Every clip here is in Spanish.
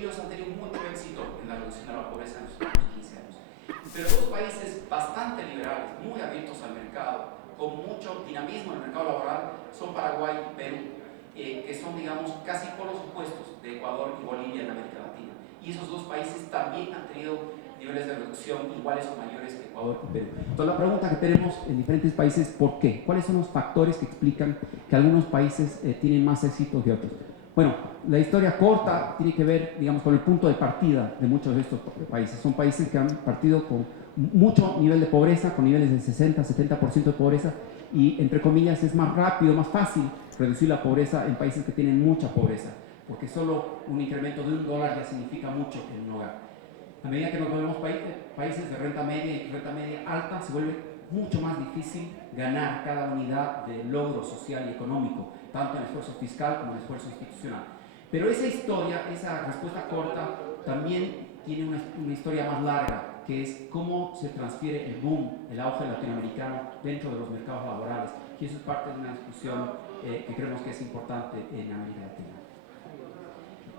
ellos han tenido mucho éxito en la reducción de la pobreza en los últimos 15 años. Pero dos países bastante liberales, muy abiertos al mercado, con mucho dinamismo en el mercado laboral, son Paraguay y Perú, que son, digamos, casi polos opuestos de Ecuador y Bolivia en América Latina. Y esos dos países también han tenido niveles de reducción iguales o mayores que Ecuador y Perú. Entonces la pregunta que tenemos en diferentes países, ¿por qué? ¿Cuáles son los factores que explican que algunos países tienen más éxito que otros? Bueno, la historia corta tiene que ver, digamos, con el punto de partida de muchos de estos países. Son países que han partido con mucho nivel de pobreza, con niveles de 60-70% de pobreza, y entre comillas es más rápido, más fácil reducir la pobreza en países que tienen mucha pobreza, porque solo un incremento de $1 ya significa mucho en un hogar. A medida que nos volvemos países de renta media y renta media alta, se vuelve mucho más difícil ganar cada unidad de logro social y económico, tanto en esfuerzo fiscal como en esfuerzo institucional. Pero esa historia, esa respuesta corta, también tiene una historia más larga, que es cómo se transfiere el boom, el auge latinoamericano dentro de los mercados laborales. Y eso es parte de una discusión que creemos que es importante en América Latina.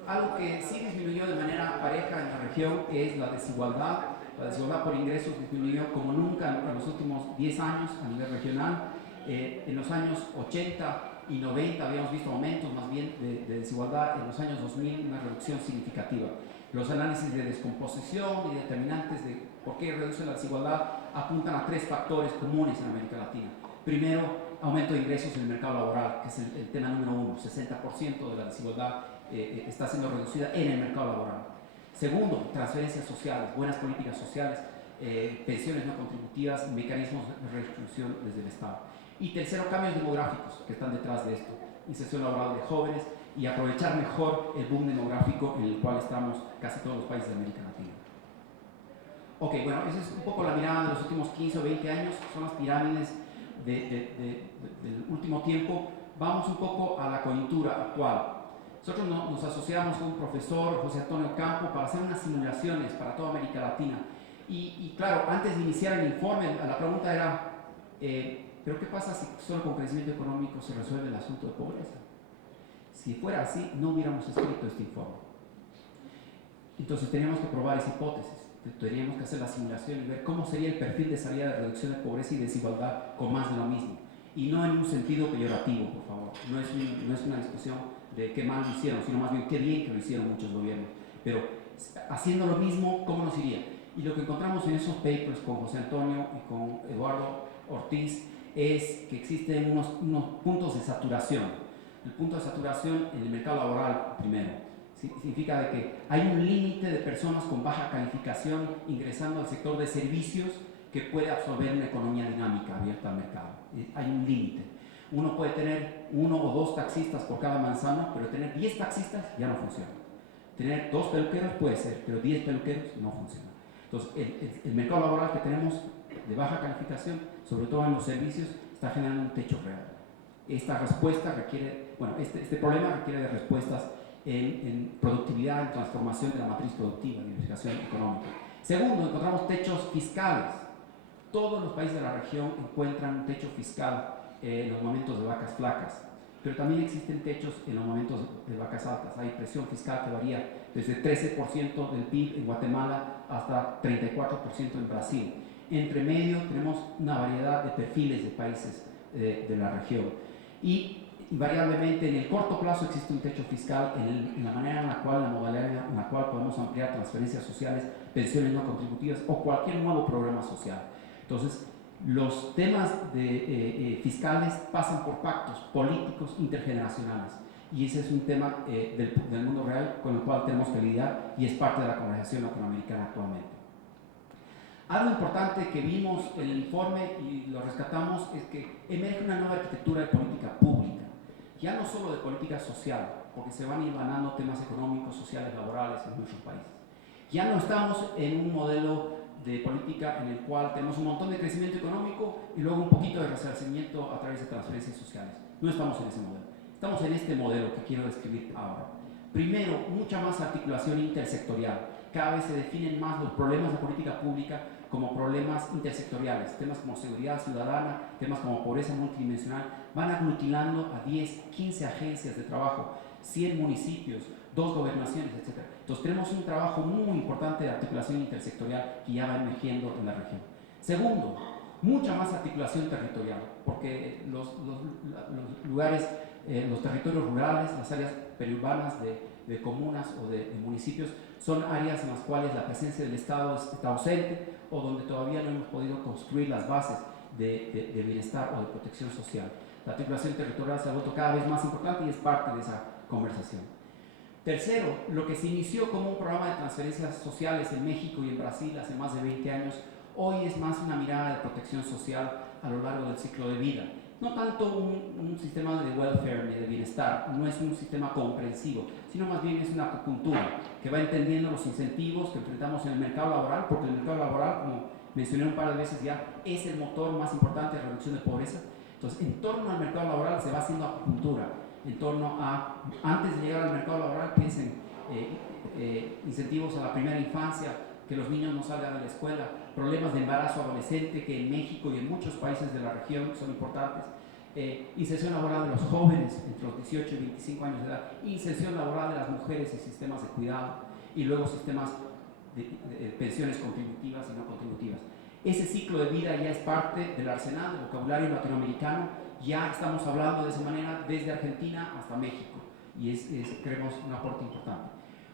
Algo que sí disminuyó de manera pareja en la región es la desigualdad. La desigualdad por ingresos disminuyó como nunca en los últimos 10 años a nivel regional. En los años 80 y 90 habíamos visto aumentos más bien de desigualdad. En los años 2000 una reducción significativa. Los análisis de descomposición y determinantes de por qué reduce la desigualdad apuntan a 3 factores comunes en América Latina. Primero, aumento de ingresos en el mercado laboral, que es el tema número 1. 60% de la desigualdad está siendo reducida en el mercado laboral. Segundo, transferencias sociales, buenas políticas sociales, pensiones no contributivas, mecanismos de redistribución desde el Estado. Y tercero, cambios demográficos que están detrás de esto, inserción laboral de jóvenes y aprovechar mejor el boom demográfico en el cual estamos casi todos los países de América Latina. Ok, bueno, esa es un poco la mirada de los últimos 15 o 20 años, son las pirámides del último tiempo. Vamos un poco a la coyuntura actual. Nosotros nos asociamos con un profesor, José Antonio Campo, para hacer unas simulaciones para toda América Latina. Y claro, antes de iniciar el informe, la pregunta era, ¿pero qué pasa si solo con crecimiento económico se resuelve el asunto de pobreza? Si fuera así, no hubiéramos escrito este informe. Entonces teníamos que probar esa hipótesis. Teníamos que hacer la simulación y ver cómo sería el perfil de salida de reducción de pobreza y desigualdad con más de lo mismo. Y no en un sentido peyorativo, por favor. No es una discusión de qué mal lo hicieron, sino más bien qué bien que lo hicieron muchos gobiernos. Pero haciendo lo mismo, ¿cómo nos iría? Y lo que encontramos en esos papers con José Antonio y con Eduardo Ortiz es que existen unos puntos de saturación. El punto de saturación en el mercado laboral, primero. Significa de que hay un límite de personas con baja calificación ingresando al sector de servicios que puede absorber una economía dinámica abierta al mercado. Hay un límite. Uno puede tener 1 o 2 taxistas por cada manzana, pero tener 10 taxistas ya no funciona. Tener 2 peluqueros puede ser, pero 10 peluqueros no funciona. Entonces, el mercado laboral que tenemos de baja calificación, sobre todo en los servicios, está generando un techo real. Esta respuesta requiere, bueno, este problema requiere de respuestas en productividad, en transformación de la matriz productiva, en diversificación económica. Segundo, encontramos techos fiscales. Todos los países de la región encuentran un techo fiscal en los momentos de vacas flacas, pero también existen techos en los momentos de vacas altas. Hay presión fiscal que varía desde 13% del PIB en Guatemala hasta 34% en Brasil. Entre medio tenemos una variedad de perfiles de países de la región. Y invariablemente en el corto plazo existe un techo fiscal en la manera en la cual, la modalidad en la cual podemos ampliar transferencias sociales, pensiones no contributivas o cualquier nuevo programa social. Entonces, los temas fiscales pasan por pactos políticos intergeneracionales y ese es un tema del mundo real con el cual tenemos que lidiar y es parte de la conversación latinoamericana actualmente. Algo importante que vimos en el informe y lo rescatamos es que emerge una nueva arquitectura de política pública, ya no solo de política social, porque se van hilvanando temas económicos, sociales, laborales en nuestros países. Ya no estamos en un modelo de política en el cual tenemos un montón de crecimiento económico y luego un poquito de resarcimiento a través de transferencias sociales. No estamos en ese modelo. Estamos en este modelo que quiero describir ahora. Primero, mucha más articulación intersectorial. Cada vez se definen más los problemas de política pública como problemas intersectoriales. Temas como seguridad ciudadana, temas como pobreza multidimensional, van aglutinando a 10, 15 agencias de trabajo. 100 municipios, 2 gobernaciones, etc. Entonces tenemos un trabajo muy importante de articulación intersectorial que ya va emergiendo en la región. Segundo, mucha más articulación territorial, porque los lugares, los territorios rurales, las áreas periurbanas de comunas o de municipios, son áreas en las cuales la presencia del Estado está ausente o donde todavía no hemos podido construir las bases de bienestar o de protección social. La articulación territorial se ha vuelto cada vez más importante y es parte de esa conversación. Tercero, lo que se inició como un programa de transferencias sociales en México y en Brasil hace más de 20 años, hoy es más una mirada de protección social a lo largo del ciclo de vida. No tanto un sistema de welfare ni de bienestar, no es un sistema comprensivo, sino más bien es una acupuntura que va entendiendo los incentivos que enfrentamos en el mercado laboral, porque el mercado laboral, como mencioné un par de veces ya, es el motor más importante de reducción de pobreza. Entonces, en torno al mercado laboral se va haciendo acupuntura, en torno a, antes de llegar al mercado laboral, piensen incentivos a la primera infancia, que los niños no salgan de la escuela, problemas de embarazo adolescente que en México y en muchos países de la región son importantes, inserción laboral de los jóvenes entre los 18 y 25 años de edad, inserción laboral de las mujeres y sistemas de cuidado, y luego sistemas de pensiones contributivas y no contributivas. Ese ciclo de vida ya es parte del arsenal del vocabulario latinoamericano, ya estamos hablando de esa manera desde Argentina hasta México, y creemos un aporte importante.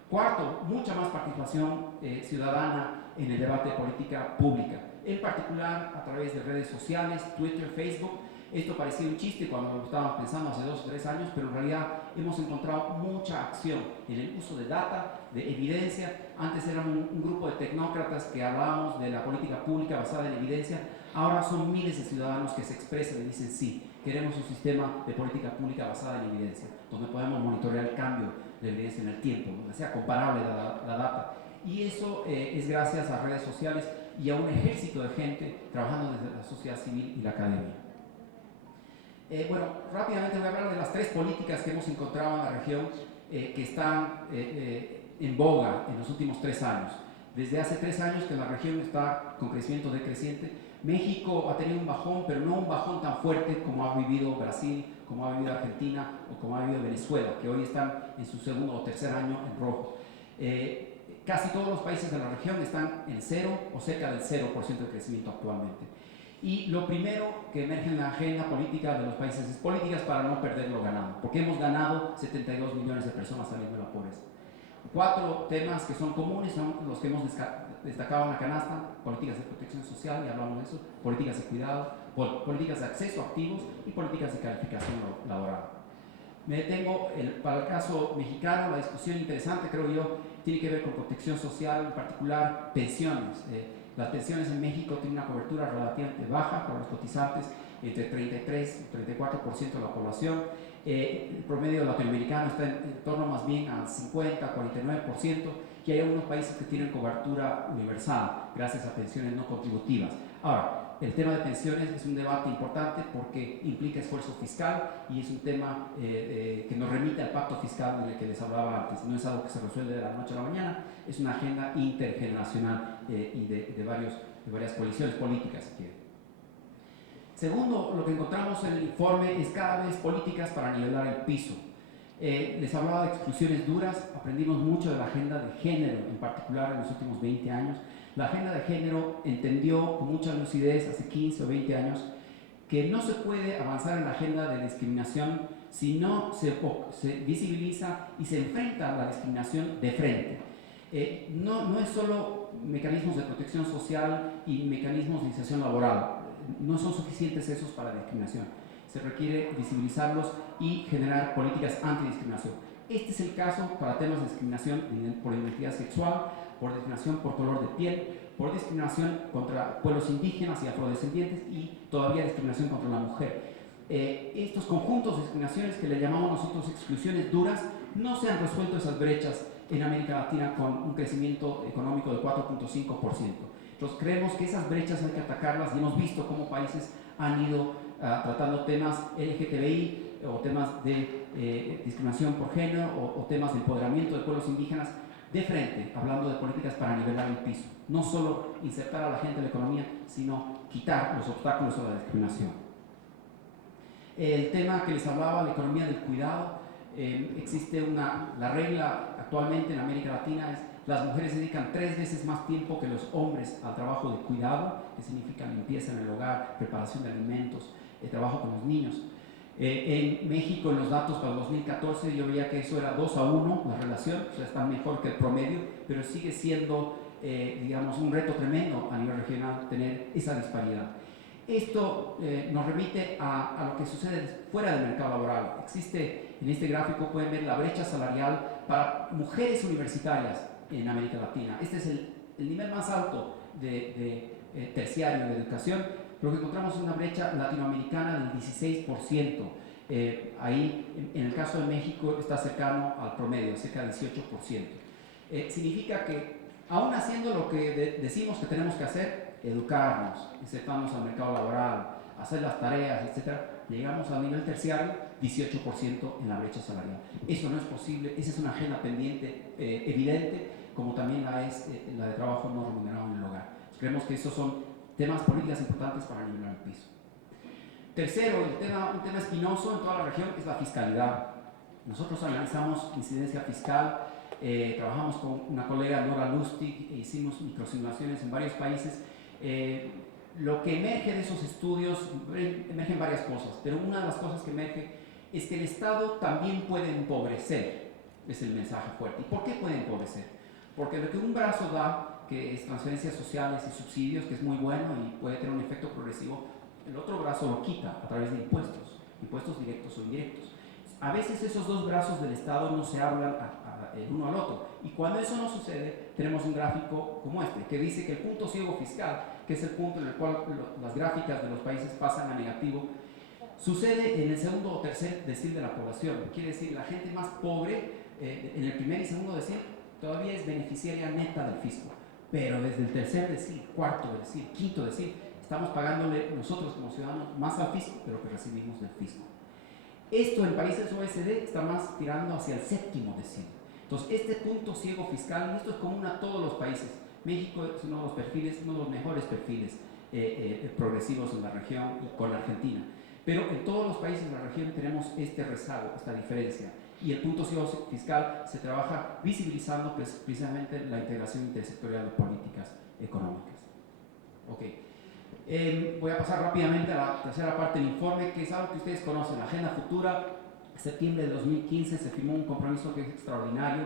Cuarto, mucha más participación ciudadana en el debate de política pública, en particular a través de redes sociales, Twitter, Facebook. Esto parecía un chiste cuando lo estábamos pensando hace 2 o 3 años, pero en realidad hemos encontrado mucha acción en el uso de data, de evidencia. Antes eran un grupo de tecnócratas que hablábamos de la política pública basada en evidencia, ahora son miles de ciudadanos que se expresan y dicen sí, queremos un sistema de política pública basada en evidencia, donde podamos monitorear el cambio de evidencia en el tiempo, donde sea comparable la data. Y eso es gracias a redes sociales y a un ejército de gente trabajando desde la sociedad civil y la academia. Bueno, rápidamente voy a hablar de las 3 políticas que hemos encontrado en la región que están en boga en los últimos 3 años. Desde hace 3 años que la región está con crecimiento decreciente. México ha tenido un bajón, pero no un bajón tan fuerte como ha vivido Brasil, como ha vivido Argentina o como ha vivido Venezuela, que hoy están en su 2.o 3.er año en rojo. Casi todos los países de la región están en 0 o cerca del 0% de crecimiento actualmente. Y lo primero que emerge en la agenda política de los países es políticas para no perder lo ganado, porque hemos ganado 72 millones de personas saliendo de la pobreza. 4 temas que son comunes son los que hemos destacado en la canasta: políticas de protección social, ya hablamos de eso, políticas de cuidado, políticas de acceso a activos y políticas de calificación laboral. Me detengo, para el caso mexicano, la discusión interesante, creo yo, tiene que ver con protección social, en particular pensiones. Las pensiones en México tienen una cobertura relativamente baja para los cotizantes, entre 33 y 34% de la población. El promedio latinoamericano está en torno más bien al 50, 49%, y hay algunos países que tienen cobertura universal gracias a pensiones no contributivas. Ahora, el tema de pensiones es un debate importante porque implica esfuerzo fiscal y es un tema que nos remite al pacto fiscal del que les hablaba antes. No es algo que se resuelve de la noche a la mañana, es una agenda intergeneracional y de varias coaliciones políticas, si quieren. Segundo, lo que encontramos en el informe es cada vez políticas para nivelar el piso. Les hablaba de exclusiones duras, aprendimos mucho de la agenda de género, en particular en los últimos 20 años. La agenda de género entendió con mucha lucidez hace 15 o 20 años que no se puede avanzar en la agenda de discriminación si no se visibiliza y se enfrenta a la discriminación de frente. No es solo mecanismos de protección social y mecanismos de inserción laboral, no son suficientes esos para la discriminación. Se requiere visibilizarlos y generar políticas antidiscriminación. Este es el caso para temas de discriminación por identidad sexual, por discriminación por color de piel, por discriminación contra pueblos indígenas y afrodescendientes y todavía discriminación contra la mujer. Estos conjuntos de discriminaciones que le llamamos nosotros exclusiones duras, no se han resuelto esas brechas en América Latina con un crecimiento económico de 4.5%. Entonces creemos que esas brechas hay que atacarlas y hemos visto cómo países han ido tratando temas LGTBI o temas de discriminación por género o temas de empoderamiento de pueblos indígenas de frente, hablando de políticas para nivelar el piso. No solo insertar a la gente en la economía, sino quitar los obstáculos a la discriminación. El tema que les hablaba, la economía del cuidado, Existe la regla actualmente en América Latina es las mujeres dedican 3 veces más tiempo que los hombres al trabajo de cuidado, que significa limpieza en el hogar, preparación de alimentos, trabajo con los niños. En México, en los datos para el 2014, yo veía que eso era 2-1 la relación, o sea, está mejor que el promedio, pero sigue siendo, digamos, un reto tremendo a nivel regional tener esa disparidad. Esto nos remite a lo que sucede fuera del mercado laboral. Existe, en este gráfico pueden ver la brecha salarial para mujeres universitarias en América Latina. Este es el nivel más alto de terciario de educación. Lo que encontramos es una brecha latinoamericana del 16%. Ahí, en el caso de México, está cercano al promedio, cerca del 18%. Significa que, aún haciendo lo que decimos que tenemos que hacer, educarnos, insertarnos al mercado laboral, hacer las tareas, etc., llegamos al nivel terciario, 18% en la brecha salarial. Eso no es posible, esa es una agenda pendiente evidente, como también la es la de trabajo no remunerado en el hogar. Creemos que esos son temas políticas importantes para nivelar el piso. Tercero, un tema espinoso en toda la región es la fiscalidad. Nosotros analizamos incidencia fiscal, trabajamos con una colega, Nora Lustig, e hicimos microsimulaciones en varios países. Lo que emerge de esos estudios, emergen varias cosas, pero una de las cosas que emerge es que el Estado también puede empobrecer, es el mensaje fuerte. ¿Y por qué puede empobrecer? Porque lo que un brazo da, que es transferencias sociales y subsidios, que es muy bueno y puede tener un efecto progresivo, el otro brazo lo quita a través de impuestos directos o indirectos. A veces esos dos brazos del Estado no se hablan el uno al otro, y cuando eso no sucede, tenemos un gráfico como este, que dice que el punto ciego fiscal, que es el punto en el cual las gráficas de los países pasan a negativo, sucede en el segundo o tercer decil de la población. Quiere decir, la gente más pobre, en el primer y segundo decil, todavía es beneficiaria neta del fisco, pero desde el tercer decil, cuarto decil, quinto decil, estamos pagándole nosotros como ciudadanos más al fisco de lo que recibimos del fisco. Esto en países OECD está más tirando hacia el séptimo decil. Entonces, este punto ciego fiscal, y esto es común a todos los países. México es uno de los perfiles, uno de los mejores perfiles progresivos en la región y con la Argentina. Pero en todos los países de la región tenemos este rezago, esta diferencia. Y el punto ciego fiscal se trabaja visibilizando pues, precisamente la integración intersectorial de políticas económicas. Voy a pasar rápidamente a la tercera parte del informe, que es algo que ustedes conocen, la Agenda Futura. En septiembre de 2015 se firmó un compromiso que es extraordinario,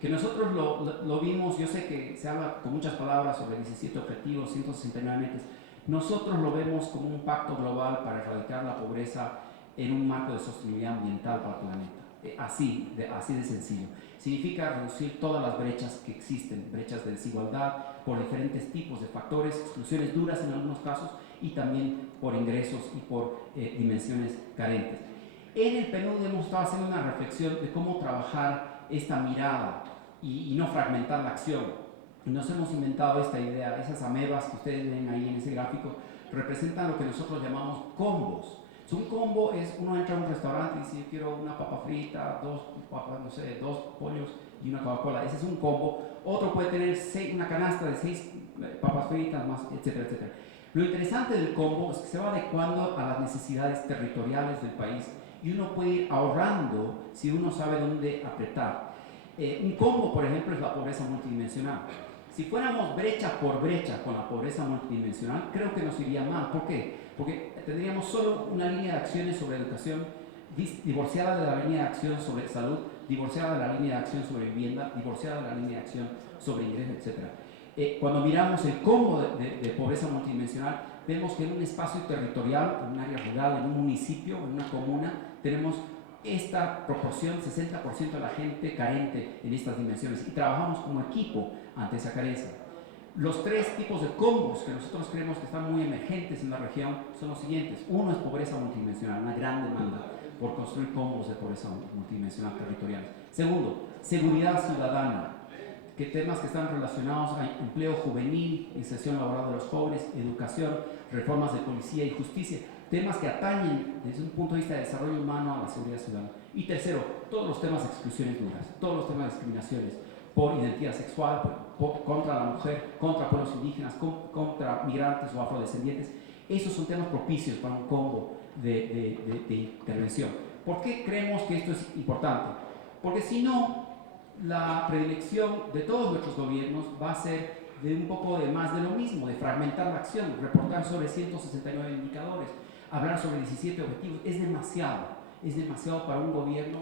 que nosotros lo vimos. Yo sé que se habla con muchas palabras sobre 17 objetivos, 169 metas. Nosotros lo vemos como un pacto global para erradicar la pobreza en un marco de sostenibilidad ambiental para el planeta. Así de sencillo. Significa reducir todas las brechas que existen, brechas de desigualdad por diferentes tipos de factores, exclusiones duras en algunos casos y también por ingresos y por dimensiones carentes. En el PNUD hemos estado haciendo una reflexión de cómo trabajar esta mirada y no fragmentar la acción. Y nos hemos inventado esta idea. Esas amebas que ustedes ven ahí en ese gráfico representan lo que nosotros llamamos combos. Un combo es, uno entra a un restaurante y dice, yo quiero una papa frita, dos pollos y una Coca-Cola. Ese es un combo. Otro puede tener una canasta de 6 papas fritas, más, etcétera, etcétera. Lo interesante del combo es que se va adecuando a las necesidades territoriales del país y uno puede ir ahorrando si uno sabe dónde apretar. Un combo, por ejemplo, es la pobreza multidimensional. Si fuéramos brecha por brecha con la pobreza multidimensional, creo que nos iría mal. ¿Por qué? Porque tendríamos solo una línea de acciones sobre educación, divorciada de la línea de acción sobre salud, divorciada de la línea de acción sobre vivienda, divorciada de la línea de acción sobre ingresos, etc. Cuando miramos el combo de pobreza multidimensional, vemos que en un espacio territorial, en un área rural, en un municipio, en una comuna, tenemos esta proporción, 60% de la gente carente en estas dimensiones, y trabajamos como equipo ante esa carencia. Los 3 tipos de combos que nosotros creemos que están muy emergentes en la región son los siguientes. Uno es pobreza multidimensional, una gran demanda por construir combos de pobreza multidimensional territoriales. Segundo, seguridad ciudadana, que temas que están relacionados a empleo juvenil, inserción laboral de los jóvenes, educación, reformas de policía y justicia, temas que atañen desde un punto de vista de desarrollo humano a la seguridad ciudadana. Y tercero, todos los temas de exclusiones duras, todos los temas de discriminaciones por identidad sexual, contra la mujer, contra pueblos indígenas, contra migrantes o afrodescendientes. Esos son temas propicios para un combo de intervención. ¿Por qué creemos que esto es importante? Porque si no, la predilección de todos nuestros gobiernos va a ser de un poco de más de lo mismo, de fragmentar la acción, reportar sobre 169 indicadores, hablar sobre 17 objetivos. Es demasiado para un gobierno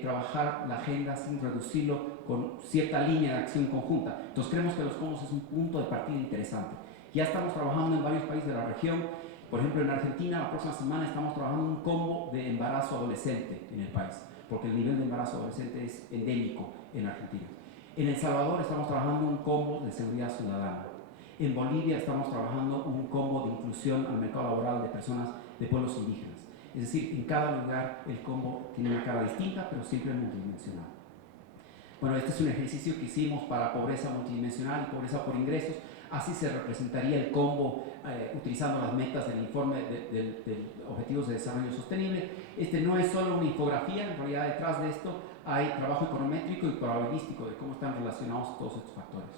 trabajar la agenda sin reducirlo con cierta línea de acción conjunta. Entonces creemos que los combos es un punto de partida interesante. Ya estamos trabajando en varios países de la región. Por ejemplo, en Argentina la próxima semana estamos trabajando un combo de embarazo adolescente en el país, porque el nivel de embarazo adolescente es endémico en Argentina. En El Salvador estamos trabajando un combo de seguridad ciudadana. En Bolivia estamos trabajando un combo de inclusión al mercado laboral de personas de pueblos indígenas. Es decir, en cada lugar el combo tiene una cara distinta, pero siempre multidimensional. Bueno, este es un ejercicio que hicimos para pobreza multidimensional y pobreza por ingresos. Así se representaría el combo utilizando las metas del informe de Objetivos de Desarrollo Sostenible. Este no es solo una infografía, en realidad detrás de esto hay trabajo econométrico y probabilístico de cómo están relacionados todos estos factores.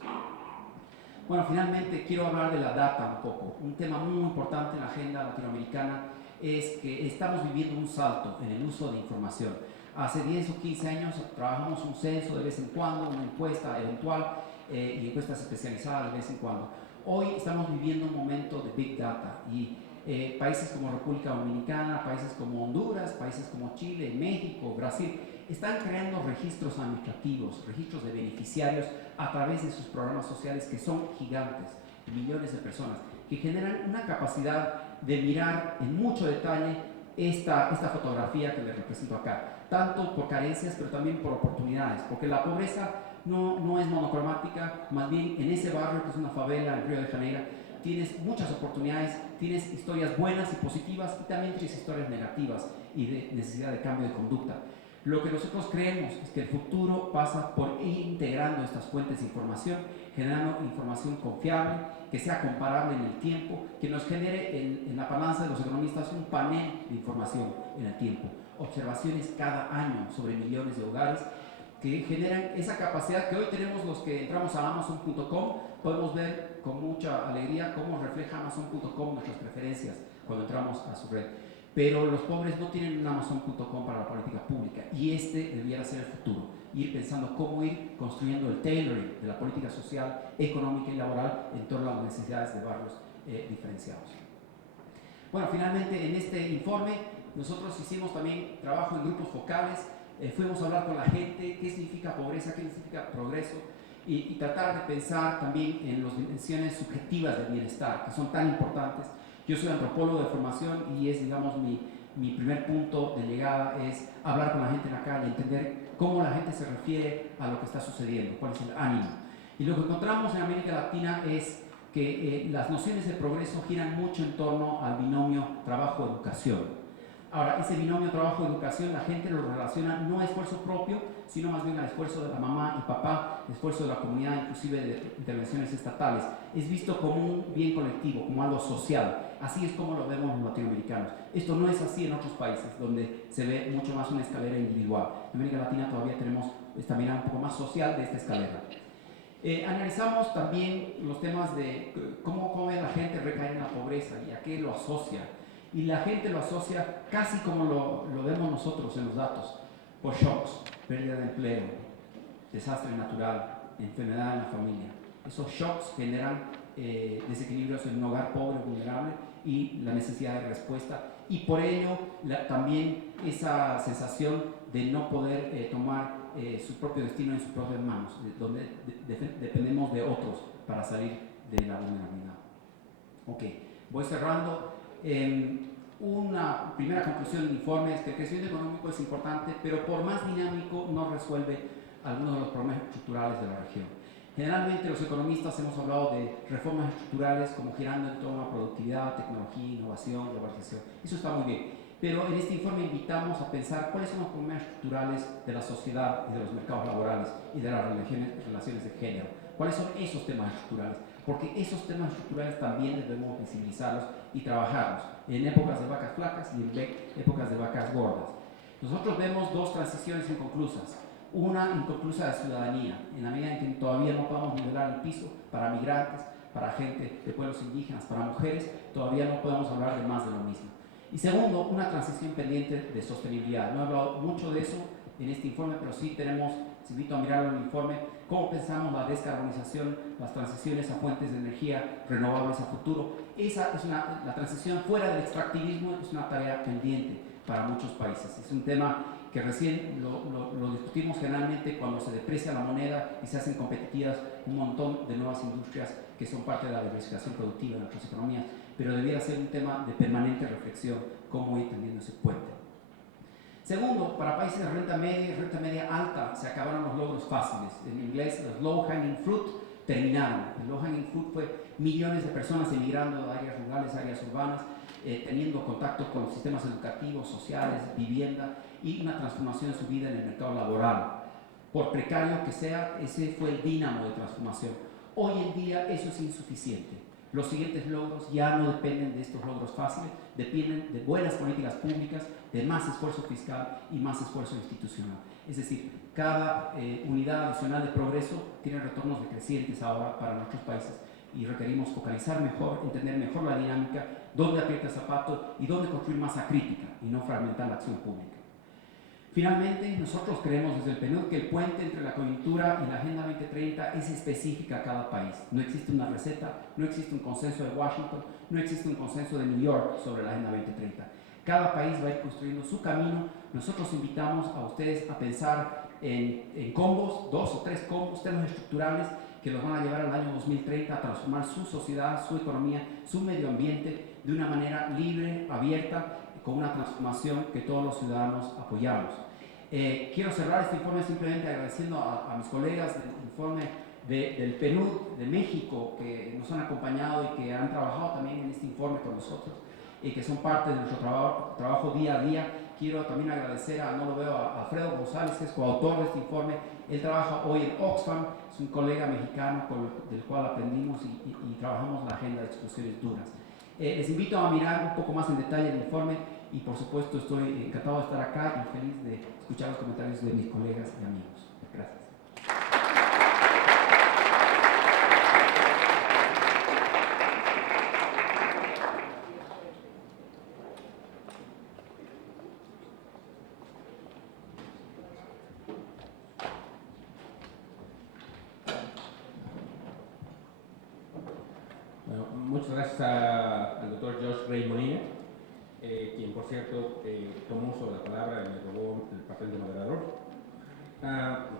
Bueno, finalmente quiero hablar de la data un poco. Un tema muy importante en la agenda latinoamericana es que estamos viviendo un salto en el uso de información. Hace 10 o 15 años trabajamos un censo de vez en cuando, una encuesta eventual y encuestas especializadas de vez en cuando. Hoy estamos viviendo un momento de Big Data y países como República Dominicana, países como Honduras, países como Chile, México, Brasil, están creando registros administrativos, registros de beneficiarios a través de sus programas sociales que son gigantes, millones de personas, que generan una capacidad de mirar en mucho detalle esta fotografía que les represento acá, tanto por carencias pero también por oportunidades, porque la pobreza no es monocromática, más bien en ese barrio que es una favela en Río de Janeiro, tienes muchas oportunidades, tienes historias buenas y positivas y también tienes historias negativas y de necesidad de cambio de conducta. Lo que nosotros creemos es que el futuro pasa por ir integrando estas fuentes de información, generando información confiable, que sea comparable en el tiempo, que nos genere en la balanza de los economistas un panel de información en el tiempo, observaciones cada año sobre millones de hogares que generan esa capacidad que hoy tenemos los que entramos a Amazon.com, podemos ver con mucha alegría cómo refleja Amazon.com nuestras preferencias cuando entramos a su red. Pero los pobres no tienen un Amazon.com para la política pública y este debiera ser el futuro, ir pensando cómo ir construyendo el tailoring de la política social, económica y laboral en torno a las necesidades de barrios diferenciados. Bueno, finalmente en este informe nosotros hicimos también trabajo en grupos focales, fuimos a hablar con la gente, qué significa pobreza, qué significa progreso y tratar de pensar también en las dimensiones subjetivas del bienestar, que son tan importantes. Yo soy antropólogo de formación y es, digamos, mi primer punto de llegada es hablar con la gente en la calle, entender cómo la gente se refiere a lo que está sucediendo, cuál es el ánimo. Y lo que encontramos en América Latina es que las nociones de progreso giran mucho en torno al binomio trabajo-educación. Ahora, ese binomio trabajo-educación la gente lo relaciona no a esfuerzo propio, sino más bien al esfuerzo de la mamá y papá, esfuerzo de la comunidad, inclusive de intervenciones estatales. Es visto como un bien colectivo, como algo social. Así es como lo vemos los latinoamericanos. Esto no es así en otros países, donde se ve mucho más una escalera individual. En América Latina todavía tenemos esta mirada un poco más social de esta escalera. Analizamos también los temas de cómo la gente recae en la pobreza y a qué lo asocia. Y la gente lo asocia casi como lo vemos nosotros en los datos, por shocks, pérdida de empleo, desastre natural, enfermedad en la familia. Esos shocks generan desequilibrios en un hogar pobre, vulnerable y la necesidad de respuesta. Y por ello también esa sensación de no poder tomar su propio destino en sus propias manos, donde dependemos de otros para salir de la vulnerabilidad. Ok, voy cerrando. Una primera conclusión del informe es que el crecimiento económico es importante, pero por más dinámico no resuelve algunos de los problemas estructurales de la región. Generalmente los economistas hemos hablado de reformas estructurales como girando en torno a productividad, tecnología, innovación, globalización. Eso está muy bien, pero en este informe invitamos a pensar cuáles son los problemas estructurales de la sociedad y de los mercados laborales y de las relaciones de género. ¿Cuáles son esos temas estructurales? Porque esos temas estructurales también debemos visibilizarlos y trabajarlos en épocas de vacas flacas y en épocas de vacas gordas. Nosotros vemos dos transiciones inconclusas. Una inconclusa de ciudadanía, en la medida en que todavía no podemos nivelar el piso para migrantes, para gente de pueblos indígenas, para mujeres, todavía no podemos hablar de más de lo mismo. Y segundo, una transición pendiente de sostenibilidad. No he hablado mucho de eso en este informe, pero sí tenemos, les invito a mirar el informe, cómo pensamos la descarbonización, las transiciones a fuentes de energía renovables a futuro. Esa es la transición fuera del extractivismo es una tarea pendiente para muchos países. Es un tema que recién lo discutimos generalmente cuando se deprecia la moneda y se hacen competitivas un montón de nuevas industrias que son parte de la diversificación productiva de nuestras economías, pero debiera ser un tema de permanente reflexión, cómo ir tendiendo ese puente. Segundo, para países de renta media y renta media alta se acabaron los logros fáciles. En inglés, los low hanging fruit terminaron. El low hanging fruit fue millones de personas emigrando de áreas rurales a áreas urbanas, teniendo contacto con sistemas educativos, sociales, vivienda y una transformación de su vida en el mercado laboral. Por precario que sea, ese fue el dínamo de transformación. Hoy en día eso es insuficiente. Los siguientes logros ya no dependen de estos logros fáciles, dependen de buenas políticas públicas, de más esfuerzo fiscal y más esfuerzo institucional. Es decir, cada unidad adicional de progreso tiene retornos decrecientes ahora para nuestros países y requerimos focalizar mejor, entender mejor la dinámica, dónde aprieta el zapato y dónde construir masa crítica y no fragmentar la acción pública. Finalmente, nosotros creemos desde el PNUD que el puente entre la coyuntura y la Agenda 2030 es específica a cada país. No existe una receta, no existe un consenso de Washington, no existe un consenso de New York sobre la Agenda 2030. Cada país va a ir construyendo su camino. Nosotros invitamos a ustedes a pensar en combos, 2 o 3 combos, temas estructurales que los van a llevar al año 2030 a transformar su sociedad, su economía, su medio ambiente de una manera libre, abierta, con una transformación que todos los ciudadanos apoyamos. Quiero cerrar este informe simplemente agradeciendo a mis colegas del informe del PNUD de México que nos han acompañado y que han trabajado también en este informe con nosotros y que son parte de nuestro trabajo día a día. Quiero también agradecer a Alfredo González, que es coautor de este informe. Él trabaja hoy en Oxfam, es un colega mexicano del cual aprendimos y trabajamos la agenda de exclusiones duras. Les invito a mirar un poco más en detalle el informe y por supuesto estoy encantado de estar acá y feliz de escuchar los comentarios de mis colegas y amigos. Gracias. Bueno, muchas gracias al doctor Josh Gray Molina, quien por cierto tomó sobre la palabra y me robó el papel de moderador.